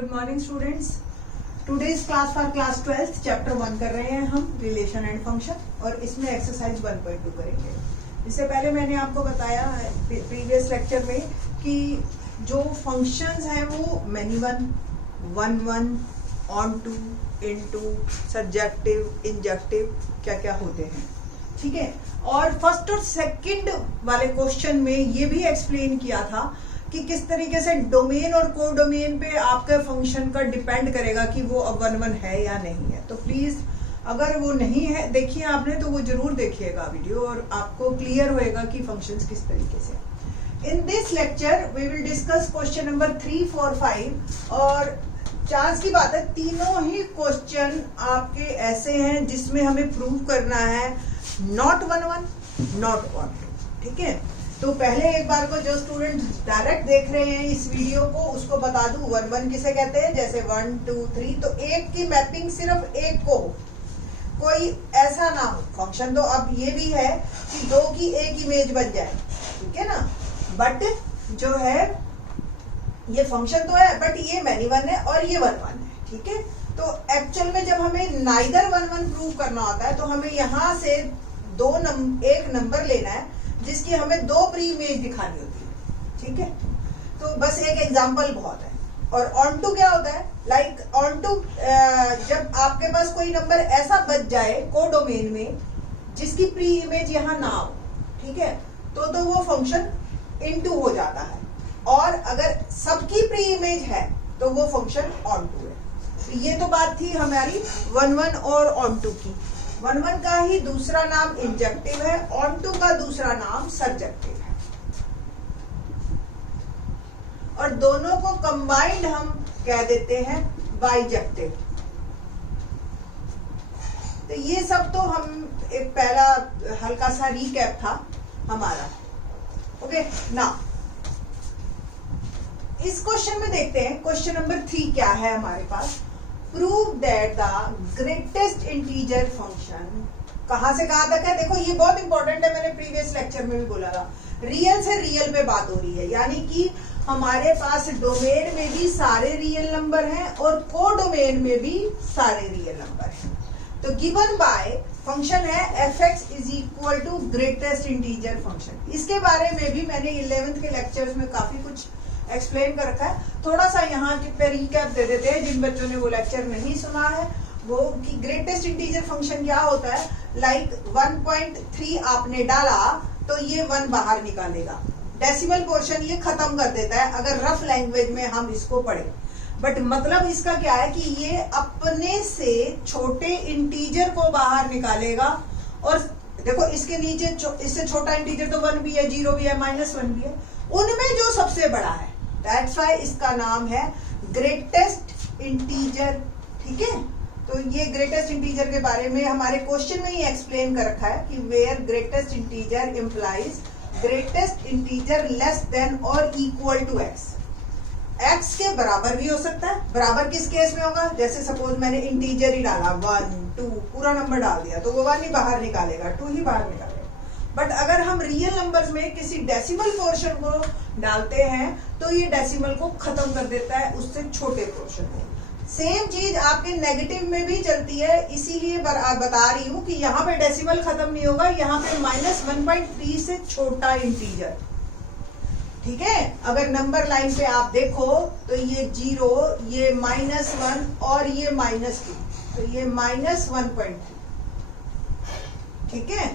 Good morning students. Today's class for class 12th chapter 1 कर रहे हैं हम, रिलेशन एंड फंक्शन, और इसमें एक्सरसाइज 1.2 करेंगे। इससे पहले मैंने आपको बताया प्रीवियस लेक्चर में कि जो फंक्शंस हैं वो many one, one, onto, into, surjective, injective क्या क्या होते हैं, ठीक है। और फर्स्ट और सेकंड वाले क्वेश्चन में ये भी एक्सप्लेन किया था कि किस तरीके से डोमेन और कोडोमेन पे आपके फंक्शन का डिपेंड करेगा कि वो अब वन है या नहीं है। तो प्लीज अगर वो नहीं है देखिए आपने तो वो जरूर देखिएगा वीडियो, और आपको क्लियर होएगा कि फंक्शंस किस तरीके से। In this lecture we will discuss question number 3, 4, 5, और चांस की बात है तीनों ही क्वेश्चन आपके ऐसे हैं जिसमें हमें प्रूव करना है not one, not onto, ठीक है। तो पहले एक बार को जो स्टूडेंट डायरेक्ट देख रहे हैं इस वीडियो को उसको बता दूं वन किसे कहते हैं। जैसे 1, 2, 3 तो एक की मैपिंग सिर्फ एक को हो, कोई ऐसा ना हो फंक्शन। तो अब ये भी है कि दो की एक इमेज बन जाए, ठीक है ना। बट जो है ये फंक्शन तो है बट ये मैनी वन है और ये वन है, ठीक है। तो एक्चुअल में जब हमें नाइदर वन प्रूव करना होता है तो हमें यहाँ से एक नंबर लेना है जिसकी हमें दो प्री इमेज दिखानी होती है, ठीक है। तो बस एक एग्जांपल बहुत है। और ऑन टू क्या होता है, लाइक ऑन टू जब आपके पास कोई नंबर ऐसा बच जाए कोडोमेन में जिसकी प्री इमेज यहाँ ना हो, ठीक है, तो वो फंक्शन इनटू हो जाता है। और अगर सबकी प्री इमेज है तो वो फंक्शन ऑन टू है। तो ये तो बात थी हमारी वन और ऑन टू की। वन का ही दूसरा नाम इंजेक्टिव है, ऑन टू का दूसरा नाम सब्जेक्टिव है, और दोनों को कंबाइंड हम कह देते हैं बाइजेक्टिव। तो ये सब तो हम एक पहला हल्का सा रीकैप था हमारा, ओके ना। इस क्वेश्चन में देखते हैं क्वेश्चन नंबर 3 क्या है हमारे पास। Prove that the greatest integer function, कहां से कहां तक है देखो, ये बहुत इंपॉर्टेंट है। मैंने प्रीवियस लेक्चर में भी बोला था रियल से रियल पे बात हो रही है, यानी कि हमारे पास डोमेन में भी सारे रियल नंबर हैं और कोडोमेन में भी सारे रियल नंबर हैं। तो गिवन बाय फंक्शन है fx is equal to greatest integer function. इसके बारे में भी मैंने 11th के लेक्चर्स में काफी कुछ एक्सप्लेन कर रखा है। थोड़ा सा यहाँ पे रिकैप दे देते हैं जिन बच्चों ने वो लेक्चर नहीं सुना है वो, कि ग्रेटेस्ट इंटीजर फंक्शन क्या होता है। लाइक 1.3 आपने डाला तो ये 1 बाहर निकालेगा, डेसिमल पोर्शन ये खत्म कर देता है अगर रफ लैंग्वेज में हम इसको पढ़े। बट मतलब इसका क्या है कि ये अपने से छोटे इंटीजर को बाहर निकालेगा। और देखो इसके नीचे इससे छोटा इंटीजर तो 1 भी है, 0 भी है, -1 भी है, उनमें जो सबसे बड़ा है दैट्स व्हाई इसका नाम है ग्रेटेस्ट इंटीजर, ठीक है। तो ये ग्रेटेस्ट इंटीजर के बारे में हमारे क्वेश्चन में ही एक्सप्लेन कर रखा है कि where greatest integer implies greatest integer less than और इक्वल टू एक्स के बराबर भी हो सकता है। बराबर किस केस में होगा, जैसे सपोज मैंने इंटीजर ही डाला 1, 2 पूरा नंबर डाल दिया तो वो 1 ही बाहर निकालेगा, 2 ही बाहर निकालेगा। बट अगर हम रियल नंबर्स में किसी डेसिमल पोर्शन को डालते हैं तो ये डेसिमल को खत्म कर देता है उससे छोटे पोर्शन को। सेम चीज आपके नेगेटिव में भी चलती है, इसीलिए बता रही हूं कि यहाँ पे डेसिमल खत्म नहीं होगा, यहाँ पे -1.3 से छोटा इंटीजर, ठीक है। अगर नंबर लाइन पे आप देखो तो ये 0, ये -1 और ये -2, तो ये -1.3, ठीक है।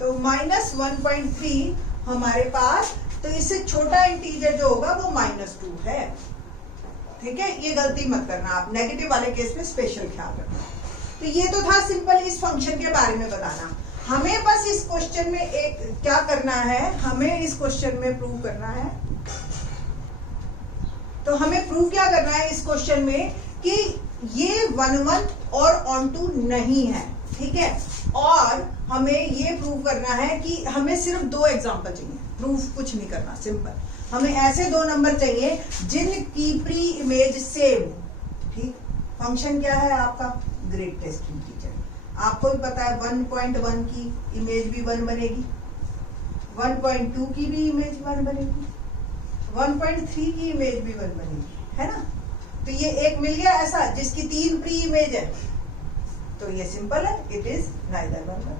तो -1.3 हमारे पास, तो इससे छोटा इंटीजर जो होगा वो -2 है, ठीक है। ये गलती मत करना आप, नेगेटिव वाले केस में स्पेशल ख्याल रखना। तो ये तो था सिंपल इस फंक्शन के बारे में बताना। हमें बस इस क्वेश्चन में एक क्या करना है, हमें इस क्वेश्चन में प्रूव करना है। तो हमें प्रूव क्या करना है इस क्वेश्चन में कि ये 1 और ऑन टू नहीं है, ठीक है। और हमें ये प्रूव करना है कि हमें सिर्फ 2 एग्जांपल चाहिए, प्रूफ कुछ नहीं करना, सिंपल। हमें ऐसे 2 नंबर चाहिए जिनकी प्री इमेज सेम, ठीक। फंक्शन क्या है आपका ग्रेटेस्ट इंटीजर। आपको भी पता है 1.1 की इमेज भी 1 बनेगी, 1.2 की भी इमेज 1 बनेगी, 1.3 की इमेज भी 1 बनेगी, है ना। तो ये एक मिल गया ऐसा जिसकी 3 प्री इमेज है, तो ये सिंपल है, it is neither one one.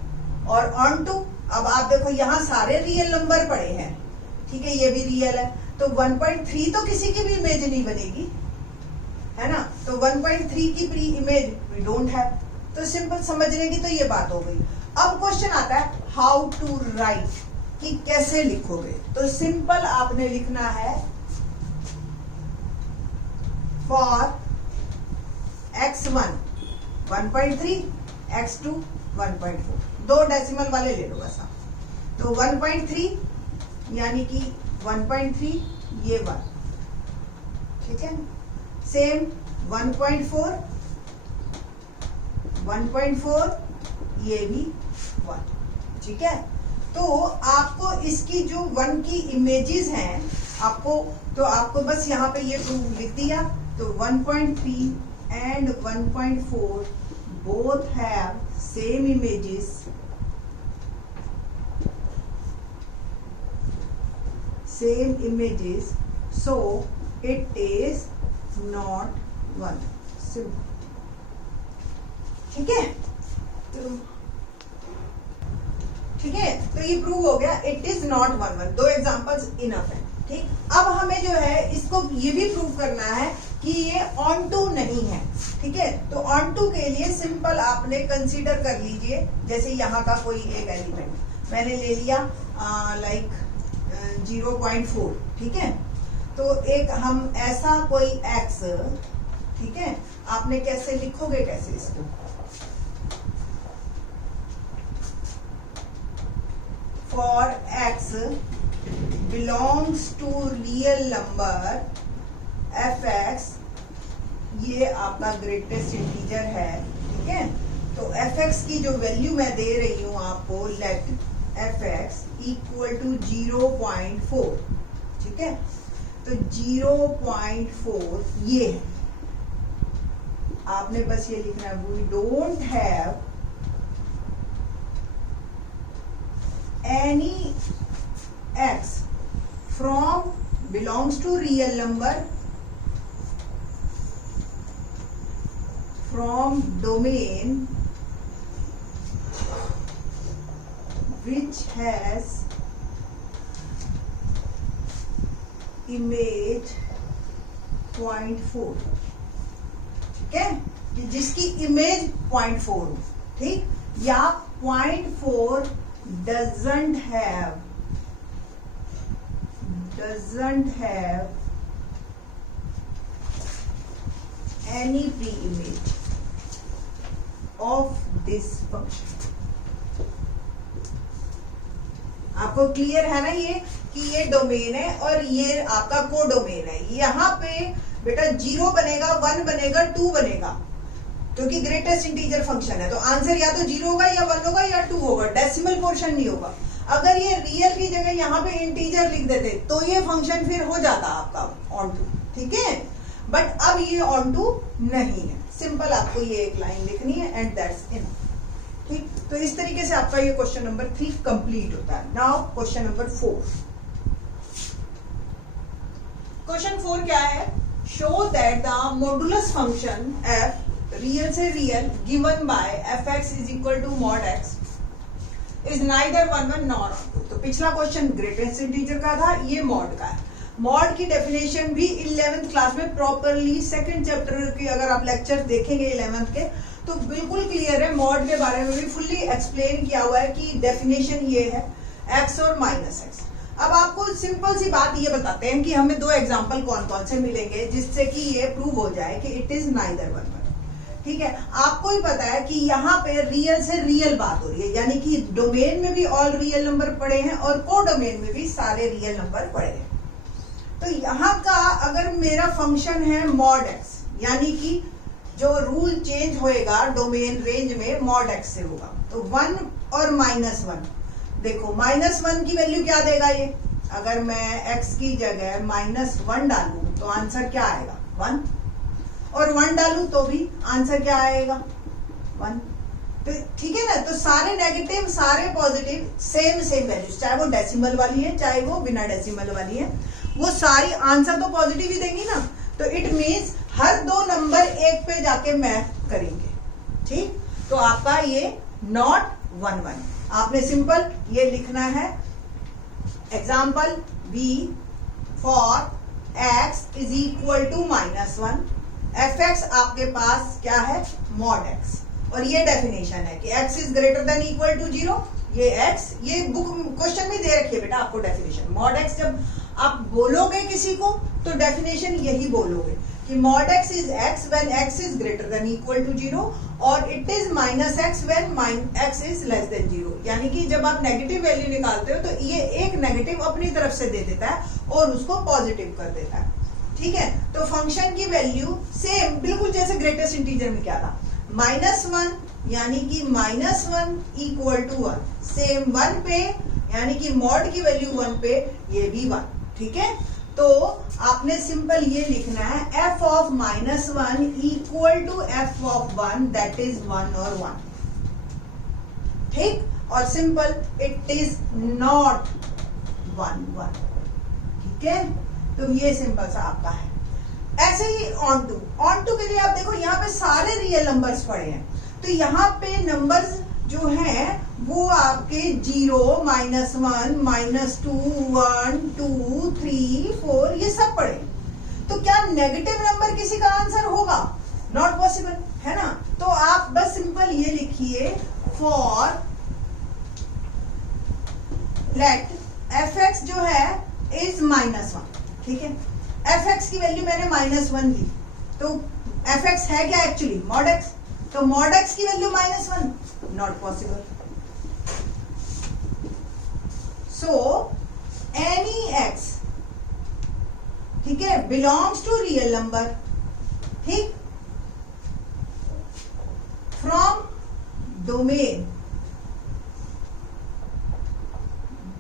और ऑन टू, अब आप देखो यहाँ सारे रियल नंबर पड़े हैं, ठीक है, ये भी रियल है, तो 1.3 तो किसी की भी इमेज नहीं बनेगी, है ना, तो 1.3 की pre image we don't have, तो सिंपल समझने की तो ये बात हो गई। अब क्वेश्चन आता है हाउ टू राइट, कि कैसे लिखोगे। तो सिंपल आपने लिखना है फॉर x1 1.3, x2 1.4, 2 डेसिमल वाले ले लो बस आप, तो 1.3 यानी कि 1.3 ये 1, ठीक है, सेम 1.4 ये भी 1, ठीक है। तो आपको इसकी जो 1 की इमेजेस हैं आपको बस यहाँ पे ये प्रूफ लिख दिया, तो 1.3 and 1.4 both have same images, so it is not 1, simple, ठीक है, ठीक है, तो ये प्रूव हो गया, it is not 1 1, 2 examples enough है, ठीक। अब हमें जो है इसको ये भी प्रूव करना है कि ये ऑन टू नहीं है, ठीक है, तो ऑन टू के लिए सिंपल आपने कंसीडर कर लीजिए, जैसे यहाँ का कोई एक एलिमेंट मैंने ले लिया लाइक 0.4, ठीक है, तो एक हम ऐसा कोई x, ठीक है, आपने कैसे लिखोगे, कैसे इसको, for x belongs to real number fx, ये आपका ग्रेटेस्ट इंटीजर है, ठीक है, तो fx की जो वैल्यू मैं दे रही हूं आपको, लेट fx इक्वल टू 0.4, ठीक है, तो 0.4 ये है, आपने बस ये लिखना है, we don't have any x from belongs to real number from domain which has image 0.4, ठीक है, जिसकी इमेज 0.4 हो, ठीक, या 0.4 doesn't have any pre-image of this function। आपको क्लियर है ना ये कि ये डोमेन है और ये आपका कोडोमेन है। यहाँ पे बेटा 0 बनेगा, 1 बनेगा, 2 बनेगा, क्योंकि ग्रेटेस्ट इंटीजर फंक्शन है, तो आंसर या तो 0 होगा या 1 होगा या 2 होगा, डेसिमल पोर्शन नहीं होगा। अगर ये रियल की जगह यहाँ पे इंटीजर लिख देते तो ये फंक्शन फिर हो जाता आपका ऑन टू, ठीक है, बट अब ये ऑन टू नहीं है, सिंपल आपको ये एक लाइन लिखनी है एंड दैट्स इनफ, ठीक। तो इस तरीके से आपका ये क्वेश्चन नंबर 3 कंप्लीट होता है। नाउ क्वेश्चन नंबर 4, क्वेश्चन 4 क्या है, show that the modulus function f real से real given by fx is equal to mod x is neither 1 1 nor onto. तो पिछला क्वेश्चन ग्रेटेस्ट इंटीजर का था, ये मॉड का है। मॉड की डेफिनेशन भी 11th क्लास में प्रॉपरली सेकंड चैप्टर की अगर आप लेक्चर देखेंगे 11th के तो बिल्कुल क्लियर है, मॉड के बारे में भी फुल्ली एक्सप्लेन किया हुआ है कि डेफिनेशन ये है x और माइनस x। अब आपको सिंपल सी बात ये बताते हैं कि हमें 2 एग्जाम्पल कौन कौन से मिलेंगे जिससे कि ये प्रूव हो जाए कि इट इज नाइदर 1 1, ठीक है। आपको ही पता है कि यहाँ पे रियल से रियल बात हो रही है, यानी कि डोमेन में भी ऑल रियल नंबर पड़े हैं और कोडोमेन में भी सारे रियल नंबर पड़े हैं। तो यहाँ का अगर मेरा फंक्शन है मॉड x, यानी कि जो रूल चेंज होएगा डोमेन रेंज में मॉड x से होगा, तो 1 और -1, देखो -1 की वैल्यू क्या देगा ये, अगर मैं x की जगह -1 डालूं तो आंसर क्या आएगा 1, और 1 डालूं तो भी आंसर क्या आएगा 1, तो ठीक है ना। तो सारे नेगेटिव सारे पॉजिटिव सेम वैल्यूज, चाहे वो डेसिमल वाली है चाहे वो बिना डेसिमल वाली है, वो सारी आंसर तो पॉजिटिव ही देंगी ना। तो इट मीन्स हर दो नंबर एक पे जाके मैप करेंगे, ठीक। तो आपका ये नॉट 1 1, आपने सिंपल ये लिखना है example b for x is equal to -1, fx आपके पास क्या है mod x, और ये डेफिनेशन है कि x is greater than equal to 0, ये x, ये बुक क्वेश्चन में दे रखी है बेटा आपको डेफिनेशन। mod x जब आप बोलोगे किसी को तो डेफिनेशन यही बोलोगे कि mod x is x when x is greater than equal to 0 और it is -x when x is less than 0। यानी कि जब आप नेगेटिव वैल्यू निकालते हो तो ये एक नेगेटिव अपनी तरफ से दे देता है और उसको पॉजिटिव कर देता है, ठीक है। तो फंक्शन की वैल्यू सेम बिल्कुल जैसे ग्रेटेस्ट इंटीजर में क्या था, -1 यानी कि -1 इक्वल टू 1, सेम 1 पे यानी कि मॉड की वैल्यू 1 पे, ये भी 1, ठीक है। तो आपने सिंपल ये लिखना है f of -1 equal to f of 1 that is 1 और 1, ठीक। और सिंपल इट इज नॉट 1 1, ठीक है। तो ये सिंपल सा आपका है। ऐसे ही ऑन टू के लिए आप देखो यहाँ पे सारे रियल नंबर्स पड़े हैं, तो यहाँ पे नंबर्स जो हैं वो आपके 0 -1 -2 1 2 3 4 ये सब पड़े। तो क्या नेगेटिव नंबर किसी का आंसर होगा? नॉट पॉसिबल, है ना। तो आप बस सिंपल ये लिखिए फॉर लेट fx जो है इज -1, ठीक है। fx की वैल्यू मैंने -1 ली, तो fx है क्या एक्चुअली mod x, तो mod x की value -1, not possible. So any x, ठीक है, बिलोंग्स टू रियल नंबर, ठीक, from domain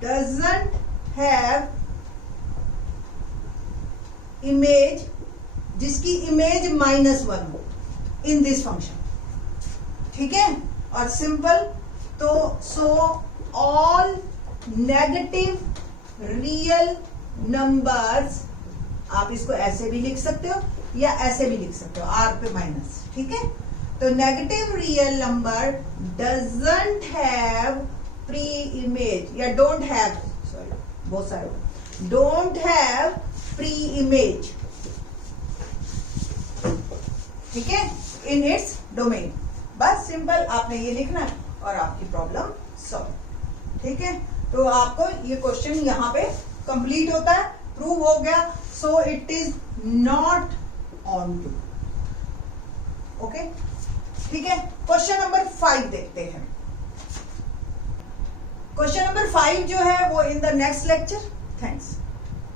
doesn't have image जिसकी इमेज -1 हो इन दिस फंक्शन, ठीक है। और सिंपल तो so all negative real numbers, आप इसको ऐसे भी लिख सकते हो या ऐसे भी लिख सकते हो r पे माइनस, ठीक है। तो negative real number doesn't have pre image या डोंट हैव, सॉरी बहुत सारे, डोंट हैव प्री इमेज, ठीक है, इन इट्स डोमेन। बस सिंपल आपने ये लिखना है और आपकी प्रॉब्लम सॉल्व, ठीक है। तो आपको ये क्वेश्चन यहाँ पे कंप्लीट होता है, प्रूव हो गया। So it is not onto, okay, ठीक है। क्वेश्चन नंबर 5 देखते हैं। क्वेश्चन नंबर 5 जो है वो in the next lecture. Thanks.